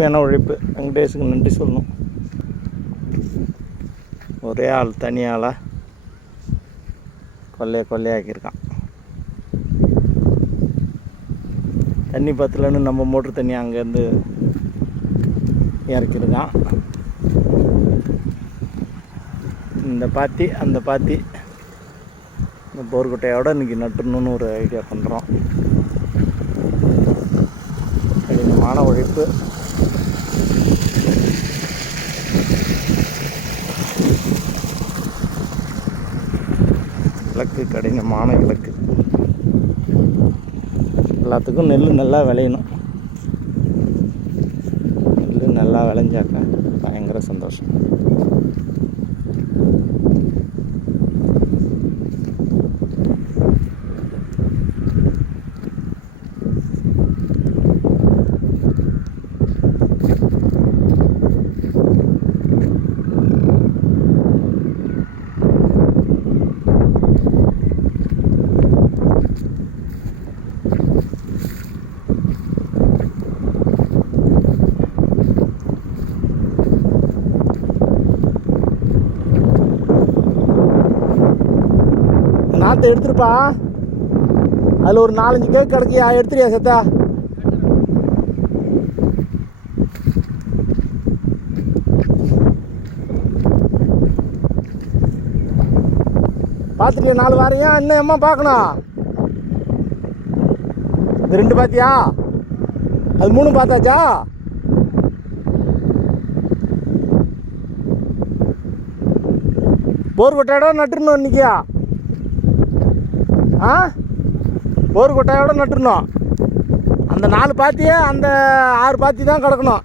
கடுமையான உழைப்பு. வெங்கடேஷுக்கு நன்றி சொல்லணும். ஒரே ஆள் தனியால் கொள்ளையாக்கியிருக்கான். தண்ணி பத்தலன்னு நம்ம மோட்ரு தண்ணி அங்கேருந்து இறக்கிருக்கான். இந்த பாத்தி அந்த பாத்தி இந்த போர்க்குட்டையோடு இன்றைக்கி நட்டுணுன்னு ஒரு ஐடியா பண்ணுறோம். கடினமான உழைப்பு. இலக்கு கடினமான இலக்கு. எல்லாத்துக்கும் நெல் நல்லா விளையணும். நெல் நல்லா விளைஞ்சாக்கா பயங்கர சந்தோஷம். நாற்றை எடுத்துருப்பா. அதில் ஒரு 4-5 கேக் கிடக்கியா? எடுத்துறியா சத்தா? பார்த்துட்டியா 4 வாரையா? இன்னும் அம்மா பார்க்கணும். இந்த 2 பார்த்தியா? அது 3 பார்த்தாச்சா? போர் கொட்டையோட நட்டுருணும் இன்னைக்கியா? போர் கொட்டையோட நட்டுருணும். அந்த 4 பாத்தியே அந்த 6 பாத்தி தான் கிடக்கணும்.